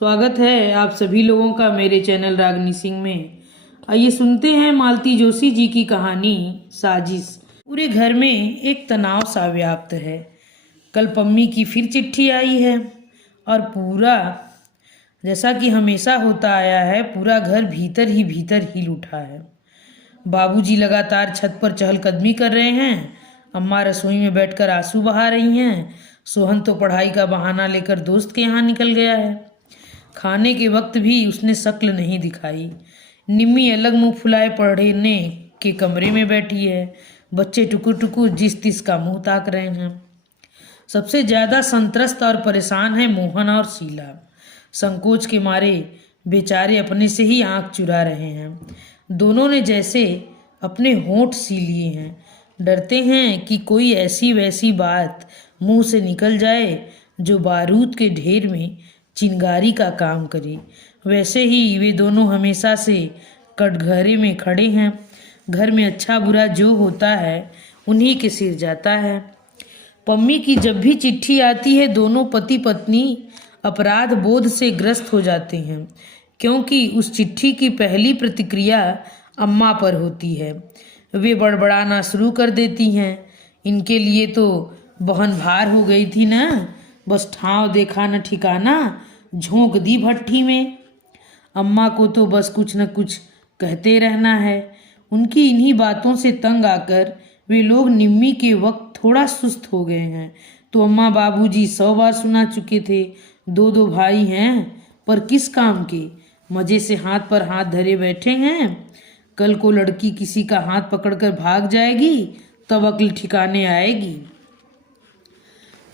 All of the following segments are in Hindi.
स्वागत है आप सभी लोगों का मेरे चैनल रागनी सिंह में। आइए सुनते हैं मालती जोशी जी की कहानी साजिश। पूरे घर में एक तनाव सा व्याप्त है। कल पम्मी की फिर चिट्ठी आई है और पूरा जैसा कि हमेशा होता आया है, पूरा घर भीतर ही भीतर हिल उठा है। बाबूजी लगातार छत पर चहलकदमी कर रहे हैं। अम्मा रसोई में बैठकर आंसू बहा रही हैं। सोहन तो पढ़ाई का बहाना लेकर दोस्त के यहाँ निकल गया है। खाने के वक्त भी उसने शक्ल नहीं दिखाई। निम्मी अलग मुंह फुलाए पढ़ने के कमरे में बैठी है। बच्चे टुकुर टुकुर जिस तिस का मुंह ताक रहे हैं। सबसे ज्यादा संत्रस्त और परेशान है मोहन और शीला। संकोच के मारे बेचारे अपने से ही आंख चुरा रहे हैं। दोनों ने जैसे अपने होंठ सी लिए हैं। डरते हैं कि कोई ऐसी वैसी बात मुंह से निकल जाए जो बारूद के ढेर में चिंगारी का काम करे। वैसे ही वे दोनों हमेशा से कटघरे में खड़े हैं। घर में अच्छा बुरा जो होता है उन्हीं के सिर जाता है। पम्मी की जब भी चिट्ठी आती है, दोनों पति पत्नी अपराध बोध से ग्रस्त हो जाते हैं, क्योंकि उस चिट्ठी की पहली प्रतिक्रिया अम्मा पर होती है। वे बड़बड़ाना शुरू कर देती हैं। इनके लिए तो बहन भार हो गई थी ना, बस ठाव देखा न ठिकाना, झोंक दी भट्ठी में। अम्मा को तो बस कुछ न कुछ कहते रहना है। उनकी इन्हीं बातों से तंग आकर वे लोग निम्मी के वक्त थोड़ा सुस्त हो गए हैं। तो अम्मा बाबूजी 100 बार सुना चुके थे। दो दो भाई हैं पर किस काम के, मजे से हाथ पर हाथ धरे बैठे हैं। कल को लड़की किसी का हाथ पकड़कर भाग जाएगी तब अक्ल ठिकाने आएगी।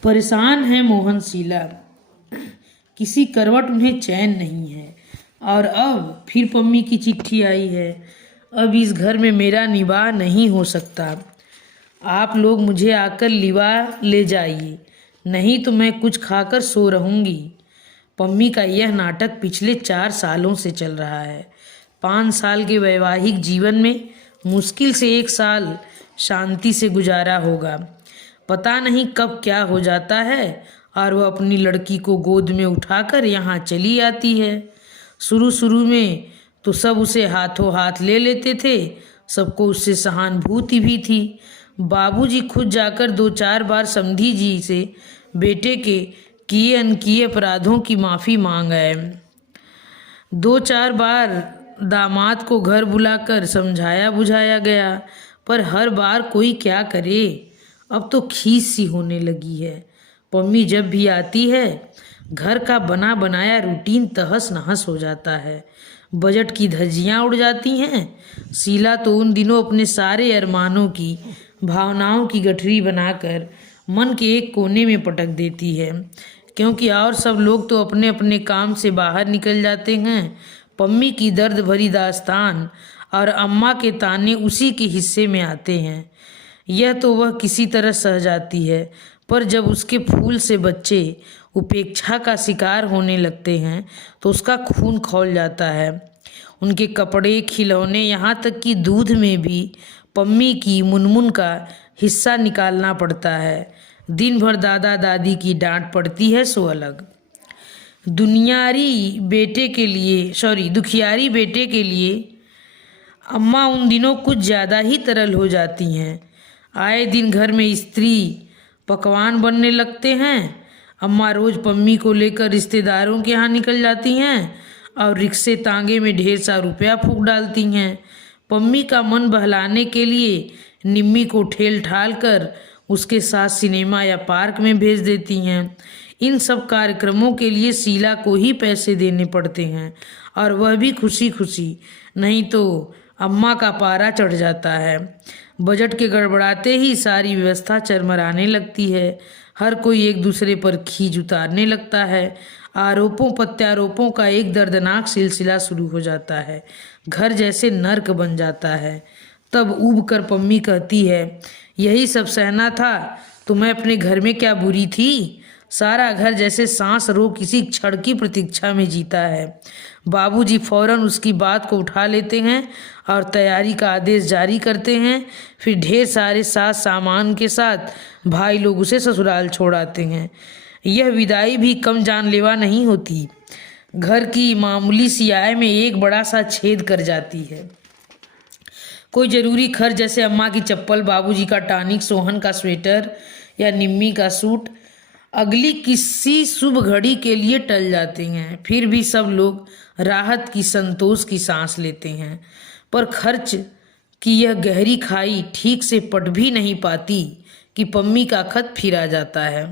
परेशान है मोहन शीला। किसी करवट उन्हें चैन नहीं है। और अब फिर पम्मी की चिट्ठी आई है। अब इस घर में मेरा निवाह नहीं हो सकता। आप लोग मुझे आकर लिवा ले जाइए, नहीं तो मैं कुछ खाकर सो रहूंगी। पम्मी का यह नाटक पिछले 4 सालों से चल रहा है। 5 साल के वैवाहिक जीवन में मुश्किल से 1 साल शांति से गुजारा होगा। पता नहीं कब क्या हो जाता है और वह अपनी लड़की को गोद में उठाकर यहाँ चली आती है। शुरू शुरू में तो सब उसे हाथों हाथ ले लेते थे। सबको उससे सहानुभूति भी थी। बाबूजी खुद जाकर 2-4 बार समधी जी से बेटे के किए अनकिए अपराधों की माफ़ी मांग आए। 2-4 बार दामाद को घर बुलाकर समझाया बुझाया गया, पर हर बार कोई क्या करे। अब तो खीस सी होने लगी है। पम्मी जब भी आती है, घर का बना बनाया रूटीन तहस नहस हो जाता है। बजट की धज्जियाँ उड़ जाती हैं। शीला तो उन दिनों अपने सारे अरमानों की भावनाओं की गठरी बनाकर मन के एक कोने में पटक देती है, क्योंकि और सब लोग तो अपने अपने काम से बाहर निकल जाते हैं। पम्मी की दर्द भरी दास्तान और अम्मा के ताने उसी के हिस्से में आते हैं। यह तो वह किसी तरह सह जाती है, पर जब उसके फूल से बच्चे उपेक्षा का शिकार होने लगते हैं तो उसका खून खौल जाता है। उनके कपड़े, खिलौने, यहाँ तक कि दूध में भी पम्मी की मुनमुन का हिस्सा निकालना पड़ता है। दिन भर दादा दादी की डांट पड़ती है सो अलग। दुखियारी बेटे के लिए अम्मा उन दिनों कुछ ज़्यादा ही तरल हो जाती हैं। आए दिन घर में स्त्री पकवान बनने लगते हैं। अम्मा रोज पम्मी को लेकर रिश्तेदारों के यहाँ निकल जाती हैं और रिक्शे तांगे में ढेर सा रुपया फूंक डालती हैं। पम्मी का मन बहलाने के लिए निम्मी को ठेल ठाल कर उसके साथ सिनेमा या पार्क में भेज देती हैं। इन सब कार्यक्रमों के लिए शीला को ही पैसे देने पड़ते हैं, और वह भी खुशी खुशी, नहीं तो अम्मा का पारा चढ़ जाता है। बजट के गड़बड़ाते ही सारी व्यवस्था चरमराने लगती है। हर कोई एक दूसरे पर खींच उतारने लगता है। आरोपों प्रत्यारोपों का एक दर्दनाक सिलसिला शुरू हो जाता है। घर जैसे नर्क बन जाता है। तब ऊब कर पम्मी कहती है, यही सब सहना था तो मैं अपने घर में क्या बुरी थी। सारा घर जैसे सांस रोक किसी क्षण की प्रतीक्षा में जीता है। बाबूजी फौरन उसकी बात को उठा लेते हैं और तैयारी का आदेश जारी करते हैं। फिर ढेर सारे साज सामान के साथ भाई लोग उसे ससुराल छोड़ आते हैं। यह विदाई भी कम जानलेवा नहीं होती। घर की मामूली सी आय में एक बड़ा सा छेद कर जाती है। कोई जरूरी खर्च जैसे अम्मा की चप्पल, बाबूजी का टॉनिक, सोहन का स्वेटर या निम्मी का सूट अगली किसी शुभ घड़ी के लिए टल जाते हैं। फिर भी सब लोग राहत की, संतोष की सांस लेते हैं। पर खर्च की यह गहरी खाई ठीक से पट भी नहीं पाती कि पम्मी का खत फिर आ जाता है।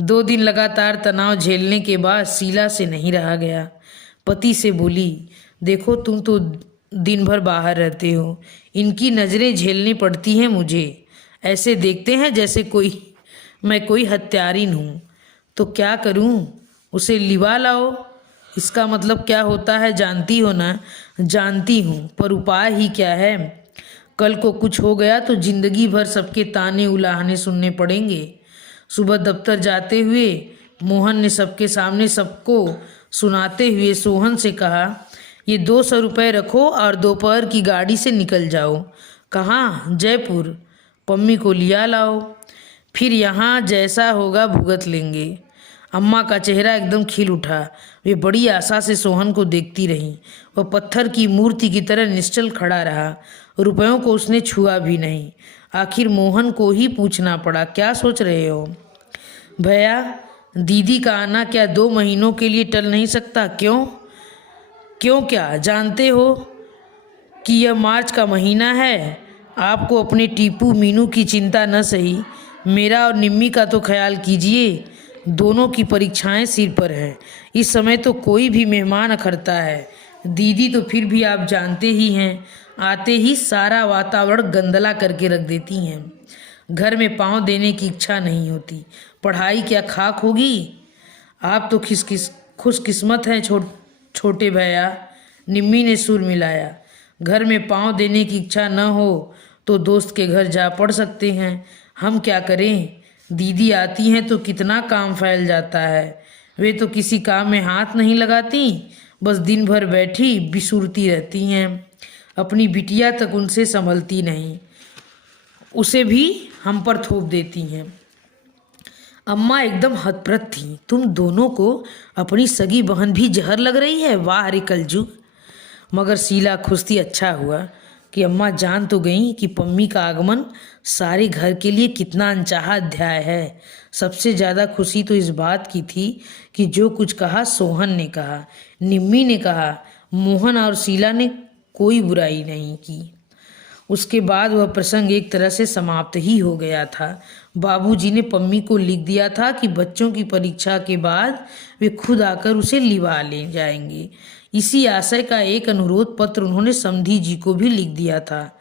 2 दिन लगातार तनाव झेलने के बाद शीला से नहीं रहा गया। पति से बोली, देखो तुम तो दिन भर बाहर रहते हो, इनकी नज़रें झेलनी पड़ती हैं मुझे। ऐसे देखते हैं जैसे मैं कोई हत्यारिन हूँ। तो क्या करूँ? उसे लिवा लाओ। इसका मतलब क्या होता है जानती हो ना? जानती हूँ, पर उपाय ही क्या है? कल को कुछ हो गया तो जिंदगी भर सबके ताने उलाहने सुनने पड़ेंगे। सुबह दफ्तर जाते हुए मोहन ने सबके सामने सबको सुनाते हुए सोहन से कहा, ये 200 रुपये रखो और दोपहर की गाड़ी से निकल जाओ। कहाँ? जयपुर। पम्मी को लिया लाओ, फिर यहाँ जैसा होगा भुगत लेंगे। अम्मा का चेहरा एकदम खिल उठा। वे बड़ी आशा से सोहन को देखती रहीं। वह पत्थर की मूर्ति की तरह निश्चल खड़ा रहा। रुपयों को उसने छुआ भी नहीं। आखिर मोहन को ही पूछना पड़ा, क्या सोच रहे हो भैया? दीदी का आना क्या 2 महीनों के लिए टल नहीं सकता? क्यों? क्या जानते हो कि यह मार्च का महीना है? आपको अपने टीपू मीनू की चिंता न सही, मेरा और निम्मी का तो ख्याल कीजिए। दोनों की परीक्षाएं सिर पर है। इस समय तो कोई भी मेहमान अखरता है। दीदी तो फिर भी आप जानते ही हैं, आते ही सारा वातावरण गंदला करके रख देती हैं। घर में पाँव देने की इच्छा नहीं होती। पढ़ाई क्या खाक होगी? आप तो खुशकिस्मत हैं छोटे भैया। निम्मी ने सुर मिलाया। घर में पाँव देने की इच्छा न हो तो दोस्त के घर जा पड़ सकते हैं। हम क्या करें? दीदी आती हैं तो कितना काम फैल जाता है। वे तो किसी काम में हाथ नहीं लगाती, बस दिन भर बैठी बिसुरती रहती हैं। अपनी बिटिया तक उनसे संभलती नहीं, उसे भी हम पर थोप देती हैं। अम्मा एकदम हतप्रभ थी। तुम दोनों को अपनी सगी बहन भी जहर लग रही है? वाह रे कलजुग। मगर शीला खुश थी। अच्छा हुआ कि अम्मा जान तो गई कि पम्मी का आगमन सारे घर के लिए कितना अनचाहा अध्याय है। सबसे ज़्यादा खुशी तो इस बात की थी कि जो कुछ कहा सोहन ने कहा, निम्मी ने कहा, मोहन और शीला ने कोई बुराई नहीं की। उसके बाद वह प्रसंग एक तरह से समाप्त ही हो गया था। बाबूजी ने पम्मी को लिख दिया था कि बच्चों की परीक्षा के बाद वे खुद आकर उसे लिवा ले जाएंगे। इसी आशय का एक अनुरोध पत्र उन्होंने समधी जी को भी लिख दिया था।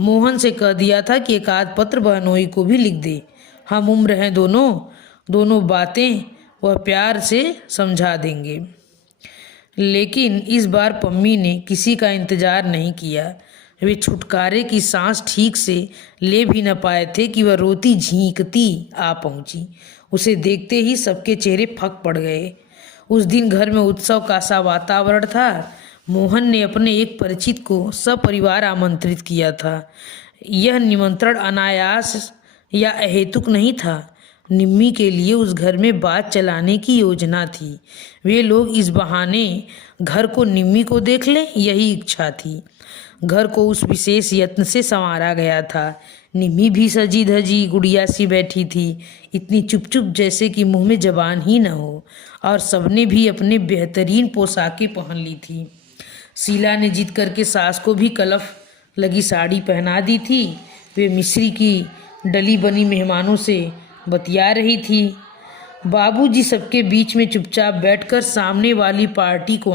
मोहन से कह दिया था कि एक आध पत्र बहनोई को भी लिख दे। हम उम्र हैं दोनों बातें वह प्यार से समझा देंगे। लेकिन इस बार पम्मी ने किसी का इंतजार नहीं किया। वे छुटकारे की सांस ठीक से ले भी न पाए थे कि वह रोती झींकती आ पहुंची। उसे देखते ही सबके चेहरे फक पड़ गए। उस दिन घर में उत्सव का सा वातावरण था। मोहन ने अपने एक परिचित को सपरिवार आमंत्रित किया था। यह निमंत्रण अनायास या अहेतुक नहीं था। निम्मी के लिए उस घर में बात चलाने की योजना थी। वे लोग इस बहाने घर को निम्मी को देख लें, यही इच्छा थी। घर को उस विशेष यत्न से संवारा गया था। निम्मी भी सजी धजी गुड़िया सी बैठी थी, इतनी चुप चुप जैसे कि मुंह में जबान ही न हो। और सबने भी अपने बेहतरीन पोशाकें पहन ली थी। शीला ने जिद करके सास को भी कलफ लगी साड़ी पहना दी थी। वे मिस्री की डली बनी मेहमानों से बतिया रही थी। बाबूजी सबके बीच में चुपचाप बैठकर सामने वाली पार्टी को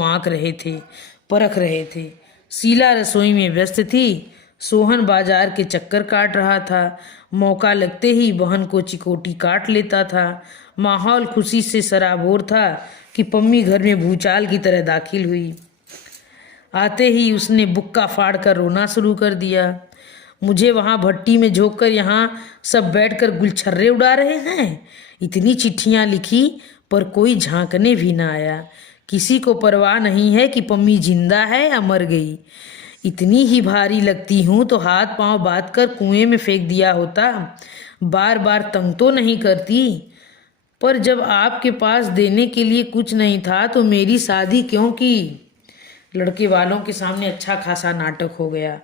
परख रहे थे। शीला रसोई में व्यस्त थी। सोहन बाजार के चक्कर काट रहा था। मौका लगते ही बहन को चिकोटी काट लेता था। माहौल खुशी से सराबोर था कि पम्मी घर में भूचाल की तरह दाखिल हुई। आते ही उसने बुक्का फाड़ कर रोना शुरू कर दिया। मुझे वहाँ भट्टी में झोंककर यहाँ सब बैठकर गुलछर्रे उड़ा रहे हैं। इतनी चिट्ठियाँ लिखी पर कोई झांकने भी ना आया। किसी को परवाह नहीं है कि पम्मी जिंदा है या मर गई। इतनी ही भारी लगती हूँ तो हाथ पांव बांध कर कुएं में फेंक दिया होता। बार बार तंग तो नहीं करती। पर जब आपके पास देने के लिए कुछ नहीं था तो मेरी शादी क्यों की। लड़के वालों के सामने अच्छा खासा नाटक हो गया।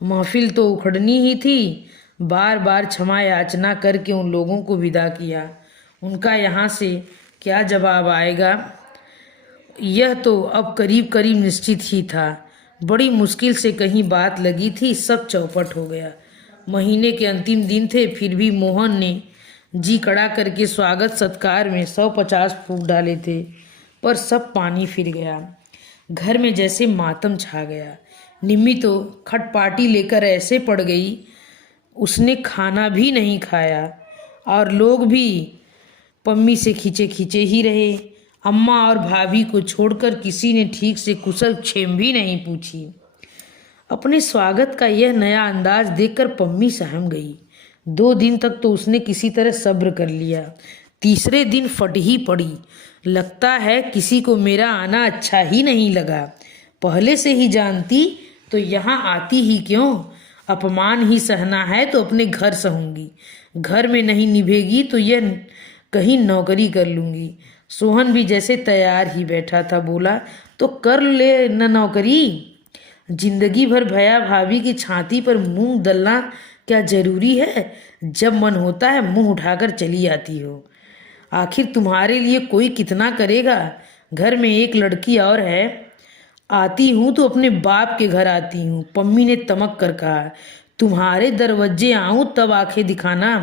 महफिल तो उखड़नी ही थी। बार बार क्षमा याचना करके उन लोगों को विदा किया। उनका यहाँ से क्या जवाब आएगा, यह तो अब करीब करीब निश्चित ही था। बड़ी मुश्किल से कहीं बात लगी थी, सब चौपट हो गया। महीने के अंतिम दिन थे, फिर भी मोहन ने जी कड़ा करके स्वागत सत्कार में 150 फूंक डाले थे, पर सब पानी फिर गया। घर में जैसे मातम छा गया। निम्मी तो खटपाटी लेकर ऐसे पड़ गई, उसने खाना भी नहीं खाया और लोग भी पम्मी से खींचे खींचे ही रहे। अम्मा और भाभी को छोड़कर किसी ने ठीक से कुशल क्षेम भी नहीं पूछी। अपने स्वागत का यह नया अंदाज देखकर पम्मी सहम गई। 2 दिन तक तो उसने किसी तरह सब्र कर लिया। तीसरे दिन फट ही पड़ी। लगता है किसी को मेरा आना अच्छा ही नहीं लगा। पहले से ही जानती तो यहाँ आती ही क्यों। अपमान ही सहना है तो अपने घर सहूंगी। घर में नहीं निभेगी तो यह कहीं नौकरी कर लूंगी। सोहन भी जैसे तैयार ही बैठा था, बोला तो कर ले न नौकरी। जिंदगी भर भैया भाभी की छाती पर मूंग दलना क्या जरूरी है। जब मन होता है मुंह उठाकर चली आती हो। आखिर तुम्हारे लिए कोई कितना करेगा। घर में एक लड़की और है। आती हूँ तो अपने बाप के घर आती हूँ। पम्मी ने तमक कर कहा। तुम्हारे दरवाजे आऊँ तब आंखें दिखाना।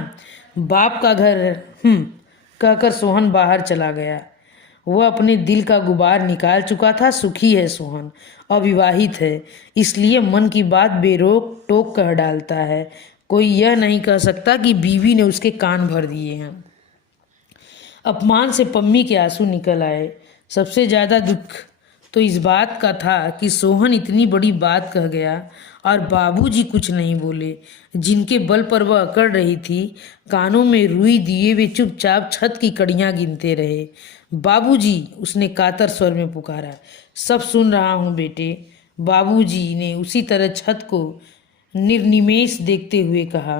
बाप का घर है। कहकर सोहन बाहर चला गया। वह अपने दिल का गुबार निकाल चुका था। सुखी है सोहन, अविवाहित है, इसलिए मन की बात बेरोक टोक कह डालता है। कोई यह नहीं कह सकता कि बीवी ने उसके कान भर दिए हैं। अपमान से पम्मी के आंसू निकल आए। सबसे ज़्यादा दुख तो इस बात का था कि सोहन इतनी बड़ी बात कह गया और बाबूजी कुछ नहीं बोले, जिनके बल पर वह अकड़ रही थी। कानों में रुई दिए वे चुपचाप छत की कड़ियां गिनते रहे। बाबूजी, उसने कातर स्वर में पुकारा। सब सुन रहा हूँ बेटे, बाबूजी ने उसी तरह छत को निर्निमेष देखते हुए कहा।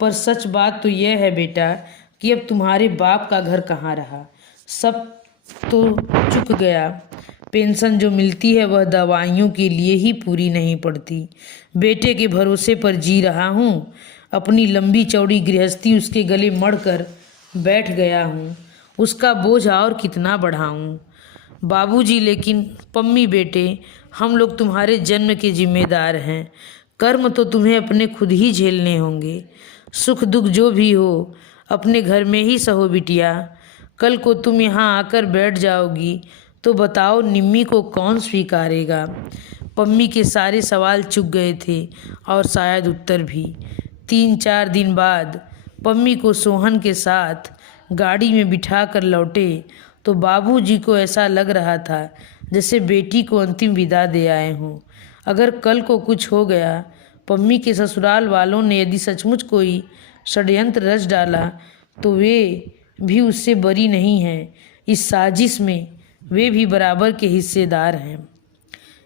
पर सच बात तो यह है बेटा कि अब तुम्हारे बाप का घर कहाँ रहा। सब तो चुक गया। पेंशन जो मिलती है वह दवाइयों के लिए ही पूरी नहीं पड़ती। बेटे के भरोसे पर जी रहा हूँ। अपनी लंबी चौड़ी गृहस्थी उसके गले मढ़कर बैठ गया हूँ। उसका बोझ और कितना बढ़ाऊँ बाबूजी। लेकिन पम्मी बेटे, हम लोग तुम्हारे जन्म के जिम्मेदार हैं। कर्म तो तुम्हें अपने खुद ही झेलने होंगे। सुख दुख जो भी हो अपने घर में ही सहो बिटिया। कल को तुम यहाँ आकर बैठ जाओगी तो बताओ निम्मी को कौन स्वीकारेगा। पम्मी के सारे सवाल चुक गए थे और शायद उत्तर भी। 3-4 दिन बाद पम्मी को सोहन के साथ गाड़ी में बिठा कर लौटे तो बाबूजी को ऐसा लग रहा था जैसे बेटी को अंतिम विदा दे आए हों। अगर कल को कुछ हो गया, पम्मी के ससुराल वालों ने यदि सचमुच कोई षड्यंत्र रच डाला तो वे भी उससे बरी नहीं हैं। इस साजिश में वे भी बराबर के हिस्सेदार हैं।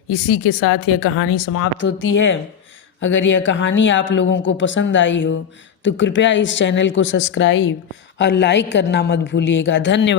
इसी के साथ यह कहानी समाप्त होती है। अगर यह कहानी आप लोगों को पसंद आई हो तो कृपया इस चैनल को सब्सक्राइब और लाइक करना मत भूलिएगा। धन्यवाद।